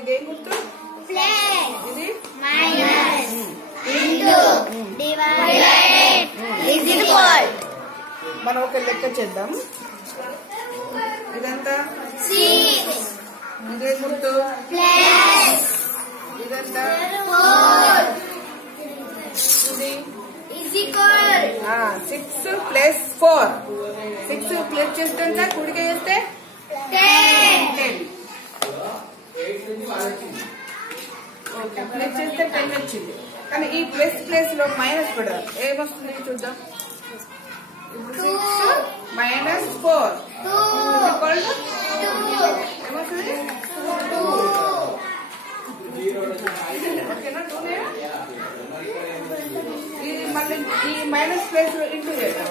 ఇదేం గుర్తు? ప్లస్. ఇది minus. Into. Divided. Is equal. మనం ఒక లెక్క చేద్దాం. ఇదంతా 6. ఇదేం గుర్తు? ప్లస్. ఇదంతా 4. ఇది ఈజ్ ఈక్వల్. 6 ప్లస్ 4. 6 ప్లస్ చేస్తే ఎంత? కుడికి చేస్తే 10. ఓకే, ప్లస్ చేస్తే 10 వచ్చింది. కానీ ఈ ప్లస్ ప్లేస్ లో మైనస్ పెడదాం. ఏమొస్తుంది చూద్దాం. ఇప్పుడు 6 మైనస్ 4 ఏమవుతుంది? 2. ఓకేనా? 2 ఇది మళ్ళీ ఈ మైనస్ ప్లేస్ లో ఇంటూ చేద్దాం.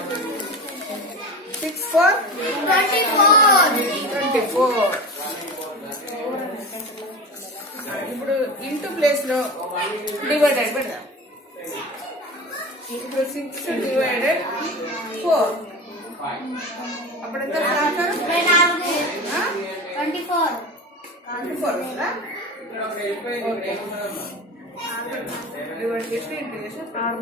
6 4 24. ఇప్పుడు ఇంటూ ప్లేస్ లో డివైడెడ్ పెడదాం. ఇప్పుడు 6 డివైడెడ్ 4 అప్పుడు ఎంత? 24. 24 వస్తుందా? ఓకే, డివైడ్ చేసి ఇంటూ చేసి 6